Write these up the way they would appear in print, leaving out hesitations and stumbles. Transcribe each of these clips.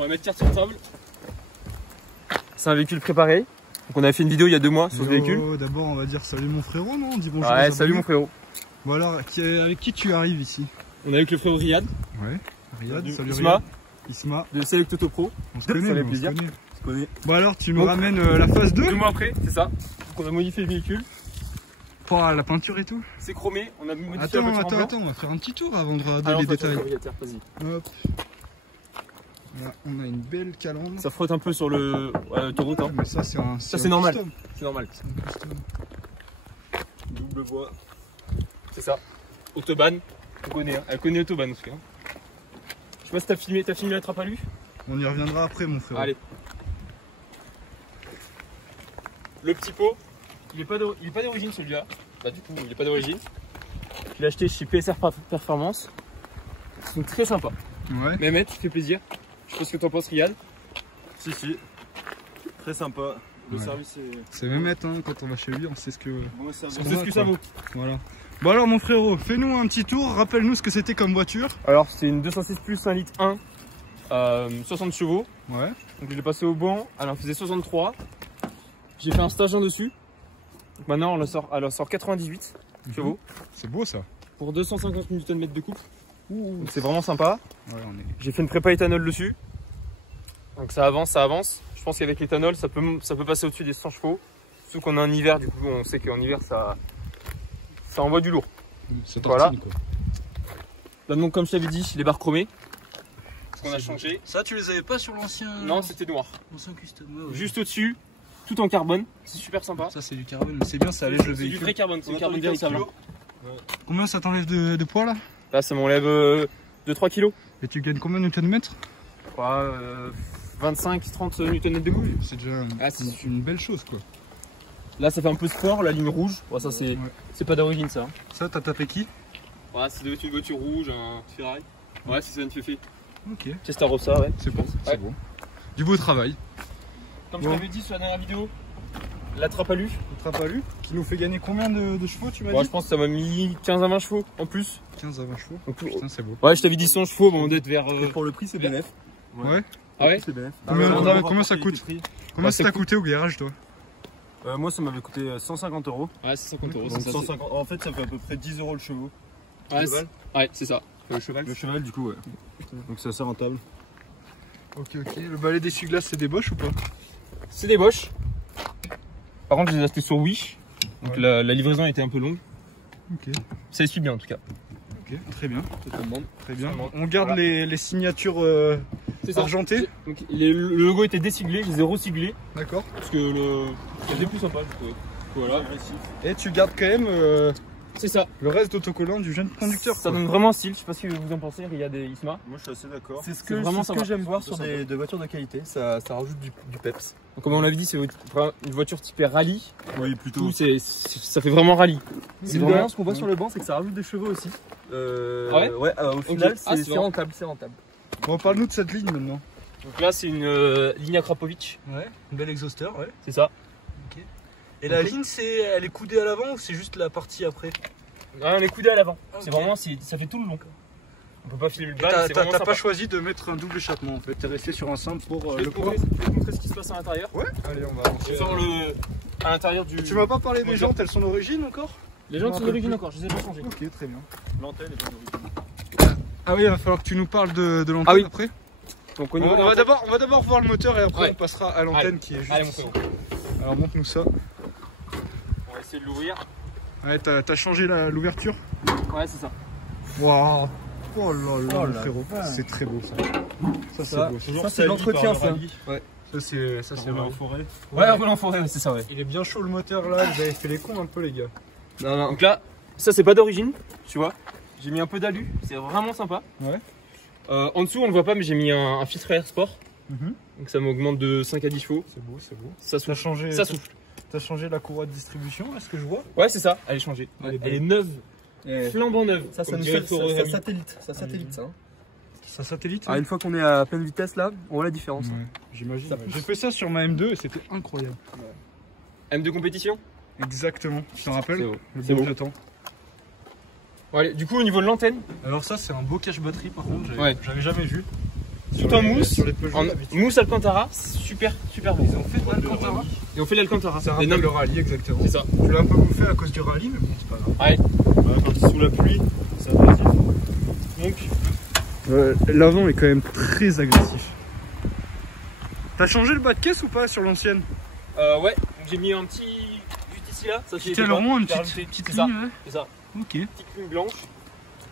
On va mettre carte sur table. C'est un véhicule préparé. Donc on a fait une vidéo il y a 2 mois sur ce véhicule. D'abord on va dire salut mon frérot, non? Dis bonjour. Ouais, salut mon frérot. Bon alors, avec qui tu arrives ici? On est avec le frérot Riyad. Ouais, Riyad, salut Isma. Riyad. Isma. De Select Auto Pro. On se connaît, ça fait on plaisir. se connaît. Bon alors, tu me ramènes la phase 2? 2 mois après, c'est ça. Donc on a modifié le véhicule. Pour la peinture et tout? C'est chromé, on a modifié Attends, on va faire un petit tour avant de regarder les détails. Hop. Là, on a une belle calandre. Ça frotte un peu sur le l'autoroute. Hein. Mais ça c'est normal. custom. C'est normal. Double voie. C'est ça. Autobahn. On connaît, hein. Elle connaît Autobahn en tout cas. Je sais pas si t'as filmé la trappe à lui. On y reviendra après mon frère. Allez. Le petit pot, il est pas d'origine celui-là. Bah du coup il est pas d'origine. Je l'ai acheté chez PSR Performance. Ils sont très sympas. Ouais. Mehmet, tu fais plaisir. Je sais pas ce que t'en penses Riyad. Si. Très sympa. Le service est... C'est Mehmet, hein, quand on va chez lui, on sait ce que, on sait ce que ça vaut. Voilà. Bon alors mon frérot, fais-nous un petit tour, rappelle-nous ce que c'était comme voiture. Alors c'est une 206 plus 1 litre 1, 60 chevaux. Ouais. Donc je l'ai passé au banc, elle en faisait 63. J'ai fait un stage 1 dessus. Donc maintenant elle en sort 98 chevaux. C'est beau ça. Pour 250 Nm de couple. Donc c'est vraiment sympa. Ouais, J'ai fait une prépa éthanol dessus. Donc ça avance, ça avance. Je pense qu'avec l'éthanol ça peut passer au-dessus des 100 chevaux. Surtout qu'on est en hiver, du coup on sait qu'en hiver ça envoie du lourd. C'est voilà. Quoi. Là donc comme je t'avais dit, les barres chromées. Ce qu'on a changé. Ça tu les avais pas sur l'ancien... Non, c'était noir. L'ancien custom. Ouais. Juste au-dessus, tout en carbone. C'est super sympa. Ça c'est du carbone, mais c'est bien, ça allège le véhicule. C'est du vrai carbone, c'est du carbone véritable. Combien ça t'enlève de poids là? Là ça m'enlève 2-3 kg. Et tu gagnes combien de Nm? 25-30 Nm de couple. C'est déjà une belle chose quoi. Là ça fait un peu sport, la ligne rouge. Ouais, ça c'est pas d'origine ça. Ça t'as tapé qui? Ouais, c'est une voiture rouge, un Ferrari. Ouais, c'est ça une Féfé. Ok. Testarossa, ouais. C'est bon, c'est bon. Du beau travail. Comme je t'avais dit sur la dernière vidéo, la trappe à lu. La trappe à lu qui nous fait gagner combien de chevaux tu m'as dit? Je pense que ça m'a mis 15 à 20 chevaux en plus. 15 à 20 chevaux. Donc, putain c'est beau. Ouais, je t'avais dit 100 chevaux, bon on doit être vers... Et pour le prix c'est bénéf. Ouais. Ah ouais? C'est bénéf. Combien ça coûte? Combien ça t'a coûté au garage toi? Moi ça m'avait coûté 150 €. Ouais, c'est 50 €. Donc 150... En fait ça fait à peu près 10 € le chevaux. Ouais, c'est ça. Le cheval du coup ouais. Donc c'est assez rentable. Ok. Le balai d'essuie-glace c'est des Bosch ou pas? C'est des Bosch. Par contre je les ai achetés sur Wish. Donc la livraison était un peu longue. Ok. Ça essuie bien en tout cas. Ok, très bien. Très bien. Voilà. On garde les signatures argentées. Donc le logo était désiglé, je les ai resiglés. D'accord. Parce que c'était plus sympa je trouve. Voilà. Et tu gardes quand même c'est ça. Le reste d'autocollant du jeune conducteur. Ça donne vraiment style, je sais pas ce que vous en pensez, Riyad et Isma. Moi je suis assez d'accord. C'est ce que j'aime voir sur des voitures de qualité, ça rajoute du peps. Donc, comme on l'avait dit, c'est une voiture typée rallye. Oui, plutôt. Ça fait vraiment rallye. C'est vraiment ce qu'on voit sur le banc, c'est que ça rajoute des chevaux aussi. Ouais, au final c'est rentable. Bon, parle-nous de cette ligne maintenant. Donc là c'est une ligne Akrapovic. Ouais, une belle exhausteur, ouais. C'est ça. Ok. Et la ligne, elle est coudée à l'avant ou c'est juste la partie après? Ouais, on est coudé à l'avant. Okay. C'est vraiment, ça fait tout le long. On peut pas filmer le bas. T'as pas choisi de mettre un double échappement en fait, t'es resté sur un simple pour le poids. Je vais te montrer ce qui se passe à l'intérieur. Ouais. Allez, on va avancer. À l'intérieur du... Tu m'as pas parlé des jantes, elles sont d'origine encore? Les jantes sont d'origine encore, je les ai pas changées. Ok, très bien. L'antenne est pas d'origine. Ah oui, il va falloir que tu nous parles de l'antenne après. Donc, on va d'abord voir le moteur et après on passera à l'antenne qui est juste ici. Alors montre-nous ça. On va essayer de l'ouvrir. Ouais, t'as changé l'ouverture? Ouais, c'est ça. Waouh! Oh là là, frérot, c'est très beau ça. Ça c'est beau. Ça c'est l'entretien ça. Ouais. Ça c'est en forêt. Ouais, rouler en forêt, c'est ça, ouais. Il est bien chaud le moteur là, vous avez fait les cons un peu les gars. Non, donc là, ça c'est pas d'origine, tu vois. J'ai mis un peu d'alu, c'est vraiment sympa. Ouais. En dessous on le voit pas mais j'ai mis un filtre air sport. Donc ça m'augmente de 5 à 10 chevaux. C'est beau. Ça souffle. Ça souffle. T'as changé la courroie de distribution, est-ce que je vois? Ouais, c'est ça, elle est changée. Elle est neuve. Flambant neuve. Ça nous fait ça satellite. Ça satellite ça. Ça satellite? Ah, une fois qu'on est à pleine vitesse là, on voit la différence. Ouais, j'imagine. J'ai fait ça sur ma M2 et c'était incroyable. M2 compétition? Exactement, tu t'en rappelles? C'est beau. J'attends. Bon, allez, du coup au niveau de l'antenne. Alors ça c'est un beau cache batterie par contre, j'avais jamais vu. tout en mousse, sur les Peugeot, mousse Alcantara, super bon. Ils ont fait de l'Alcantara. Et on fait l'Alcantara. Ça rappelle le rallye, exactement. C'est ça. Tu l'as un peu bouffé à cause du rallye, mais bon, c'est pas grave. Ouais. Quand c'est sous la pluie, c'est agressif. Donc, l'avant est quand même très agressif. T'as changé le bas de caisse ou pas sur l'ancienne? Ouais, j'ai mis un petit ici là. Ça Petit aileron, une petite ligne, ouais. C'est ça. Ok. Petite ligne blanche.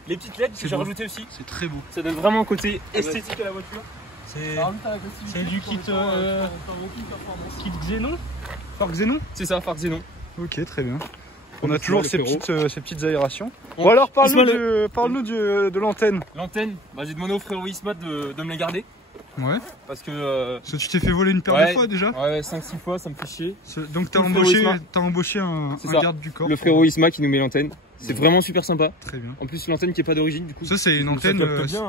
Les petites LED que j'ai rajouté aussi. C'est très beau. Ça donne vraiment un côté esthétique à la voiture. C'est du kit Xénon? Phare Xénon? C'est ça, phare Xénon. Ok, très bien. On a toujours ces petites aérations. Bon, Bon alors parle-nous de l'antenne. L'antenne, bah, j'ai demandé au frérot Isma de me les garder. Ouais. Parce que... Tu t'es fait voler une paire de fois déjà? Ouais, 5-6 fois, ça me fait chier. Donc t'as embauché un garde du corps. Le frérot Isma qui nous met l'antenne. C'est vraiment super sympa. Très bien. En plus l'antenne qui est pas d'origine du coup. Ça c'est une antenne.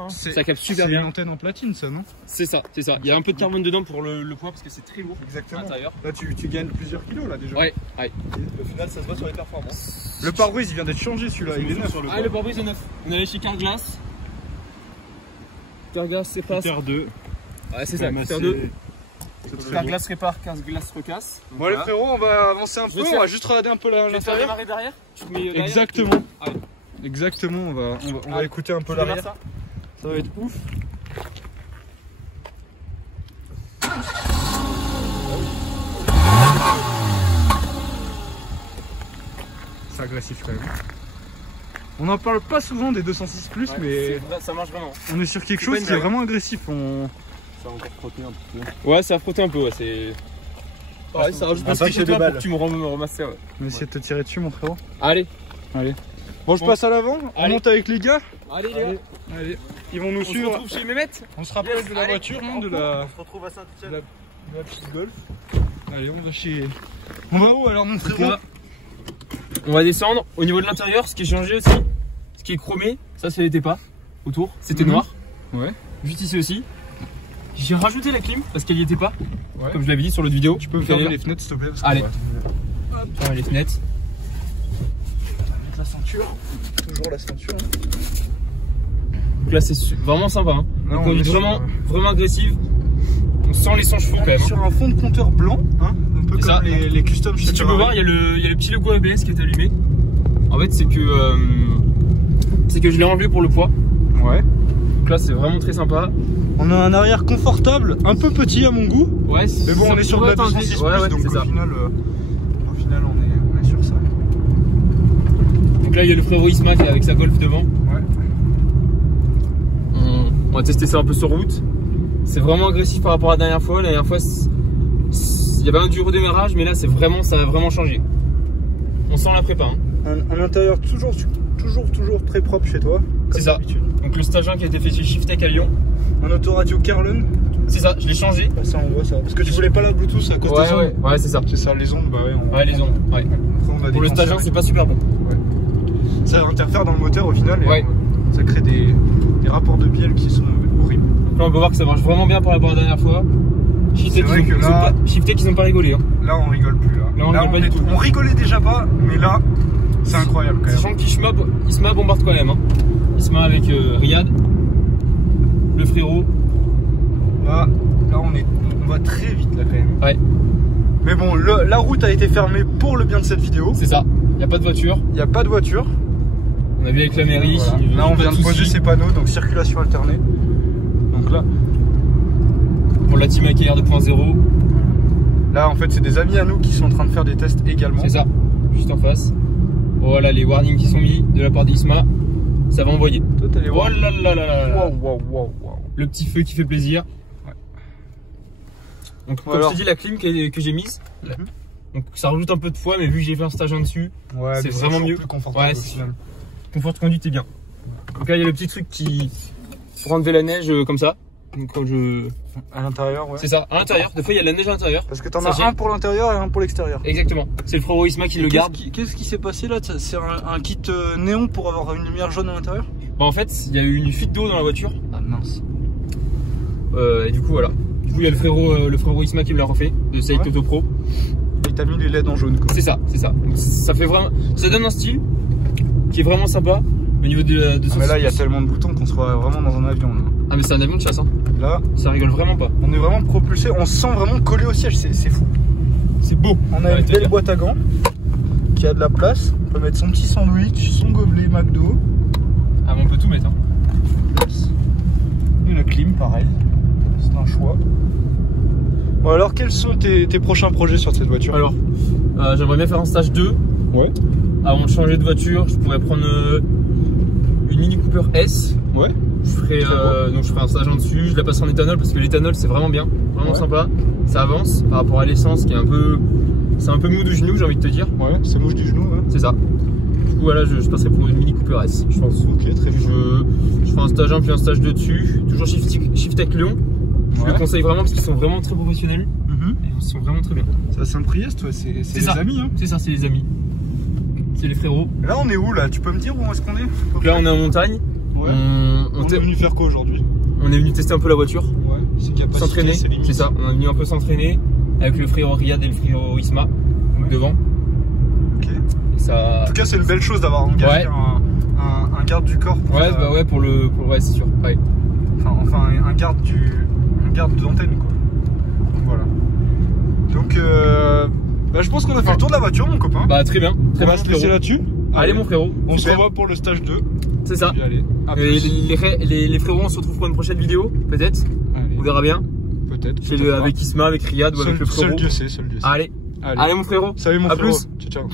Ça capte super bien. C'est une antenne en platine ça, non? C'est ça, c'est ça. Il y a un peu de carbone dedans pour le poids parce que c'est très lourd. Exactement. À l'intérieur. Là tu gagnes plusieurs kilos là déjà. Ouais. Au final, ça se voit sur les performances. Le pare-brise il vient d'être changé celui-là, il est neuf. Le pare-brise est neuf. On allait chez Carglass. Carglass c'est pas. Terre 2. Ouais, c'est ça, Terre 2. Carglass répare, Carglass recasse. Bon les frérots, on va avancer un peu, on va juste regarder un peu la. Je vais te faire démarrer derrière. Exactement. Exactement, on va écouter un peu l'arrière. Ça va être ouf. C'est agressif quand même. On n'en parle pas souvent des 206 plus, mais ça marche vraiment. On est sur quelque chose qui est vraiment agressif. Ça a encore frotté un petit peu. Ouais, ça a frotté un peu, ouais, c'est... Ouais, ça rajoute un petit peu pour que tu me remasses ça, ouais. On va essayer de te tirer dessus mon frérot. Allez. Bon, je passe à l'avant, on monte avec les gars. Allez les gars. Allez. Ils vont nous suivre. On se retrouve chez Mehmet. On se rappelle de la voiture, non? De la... On se retrouve à Saint-Etienne. De la petite Golf. Allez, on va chez... On va où alors mon frérot? On va descendre. Au niveau de l'intérieur, ce qui est changé aussi, ce qui est chromé, ça n'était pas autour, c'était noir. Ouais. Juste ici aussi. J'ai rajouté la clim parce qu'elle n'y était pas, comme je l'avais dit sur l'autre vidéo. Tu peux fermer les fenêtres s'il te plaît? Allez. Fermer les fenêtres. La ceinture. Toujours la ceinture. Donc là c'est vraiment sympa. Hein. Non, on est vraiment agressive. On sent les 100 chevaux quand même. Sur un fond de compteur blanc, hein, un peu comme les customs. Si tu peux voir, il y a le petit logo ABS qui est allumé. En fait, c'est que je l'ai enlevé pour le poids. Ouais. Donc là, c'est vraiment très sympa. On a un arrière confortable, un peu petit à mon goût. Ouais. Mais bon, on est sur de la 206 plus, donc au final, on est sur ça. Donc là, il y a le frérot Isma qui est avec sa Golf devant. Ouais. On va tester ça un peu sur route. C'est vraiment agressif par rapport à la dernière fois. La dernière fois, il y avait un du redémarrage, mais là, ça a vraiment changé. On sent la prépa. Hein. Un intérieur toujours très propre chez toi. C'est ça. Donc le stage 1 qui a été fait chez Shiftech à Lyon. Un autoradio Carlon. C'est ça, je l'ai changé. Ça on voit ça. Parce que tu voulais pas la Bluetooth à cause des ondes. Ouais, c'est ça. C'est ça, les ondes, bah ouais. Ouais, les ondes. Ouais. Pour le stage 1, c'est pas super bon. Ouais. Ça interfère dans le moteur au final. Et ça crée des rapports de bielle qui sont horribles. Donc là, on peut voir que ça marche vraiment bien par rapport à la dernière fois. Shiftech, ils ont pas rigolé. Hein. Là, on rigole plus. Là, on rigole pas du tout. On rigolait déjà pas, mais là, c'est incroyable quand même. Sachant qu'Isma bombarde quand même. Hein. Isma avec Riyad, le frérot. Là, on va très vite là quand même. Ouais. Mais bon, la route a été fermée pour le bien de cette vidéo. C'est ça. Il n'y a pas de voiture. Il n'y a pas de voiture. On a vu avec la mairie. Voilà. Là, on vient de poser ces panneaux, donc circulation alternée. Donc là. Pour la team AKR 2.0. Là, en fait, c'est des amis à nous qui sont en train de faire des tests également. C'est ça, juste en face. Voilà les warnings qui sont mis de la part d'Isma. Ça va envoyer. Toi, t'as les warnings. Oh là là là là. Wow. Le petit feu qui fait plaisir. Ouais. Donc, comme je te dis, la clim que j'ai mise. Donc, ça rajoute un peu de poids, mais vu que j'ai fait un stage 1 dessus, c'est vraiment mieux. Plus confortable au final. Confort de conduite est bien. Donc là, il y a le petit truc pour enlever la neige comme ça. Donc quand à l'intérieur, ouais. C'est ça, à l'intérieur. Des fois, il y a de la neige à l'intérieur. Parce que t'en as un pour l'intérieur et un pour l'extérieur. Exactement. C'est le frérot Isma qui le garde. Qu'est-ce qui s'est passé là? C'est un kit néon pour avoir une lumière jaune à l'intérieur? Bah en fait, il y a eu une fuite d'eau dans la voiture. Ah mince. Et du coup, voilà. Du coup, il y a le frérot Isma qui me l'a refait de Seite Auto Pro. Et t'as mis les LED en jaune, quoi. C'est ça, c'est ça. Donc, ça fait vraiment, ça donne un style qui est vraiment sympa au niveau de mais là, il y a tellement de boutons qu'on se voit vraiment dans un avion. Là. Ah mais c'est un avion de chasse. Hein. Là, ça rigole vraiment pas. On est vraiment propulsé, on se sent vraiment collé au siège, c'est fou. C'est beau. On a une belle boîte à gants qui a de la place. On peut mettre son petit sandwich, son gobelet McDo. Ah mais on peut tout mettre. Hein. Et la clim, pareil. C'est un choix. Bon alors, quels sont tes prochains projets sur cette voiture? Alors, j'aimerais bien faire un stage 2. Ouais. Avant de changer de voiture, je pourrais prendre une Mini Cooper S. Ouais. Je ferai un stage en dessus, je la passerai en éthanol parce que l'éthanol c'est vraiment bien, vraiment sympa. Ça avance par rapport à l'essence qui est un peu mou du genou, j'ai envie de te dire. Ouais, c'est mouche du genou. Ouais. C'est ça. Du coup voilà, je passerai pour une Mini Cooper S, je pense. Ok, très bien. Je ferai un stage 1 puis un stage 2 dessus. Toujours Shift Tech Lyon. Je le conseille vraiment parce qu'ils sont vraiment très professionnels. Et ils sont vraiment très bien. C'est à Saint-Priest, ouais, c'est les amis. Hein. C'est ça, c'est les amis. C'est les frérots. Là on est où là? Tu peux me dire où est-ce qu'on est? Donc là on est en montagne. Ouais. On est venu faire quoi aujourd'hui? On est venu tester un peu la voiture. Ouais. S'entraîner, c'est ça. On est venu un peu s'entraîner avec le frérot Riyad et le frérot Isma devant. Ok. Ça... En tout cas c'est une belle chose d'avoir engagé un garde du corps. Pour bah ouais ouais c'est sûr. Ouais. Enfin un garde d'antenne quoi. Donc voilà. Donc je pense qu'on a fait le tour de la voiture mon copain. Bah très bien. On va se laisser là-dessus. Allez mon frérot. On se revoit pour le stage 2. C'est ça. Allez, les frérots on se retrouve pour une prochaine vidéo peut-être. On verra bien. Peut-être. Avec Isma, avec Riyad ou avec le frérot. Seul Dieu sait. Allez mon frérot. Salut mon frérot. À plus. Ciao.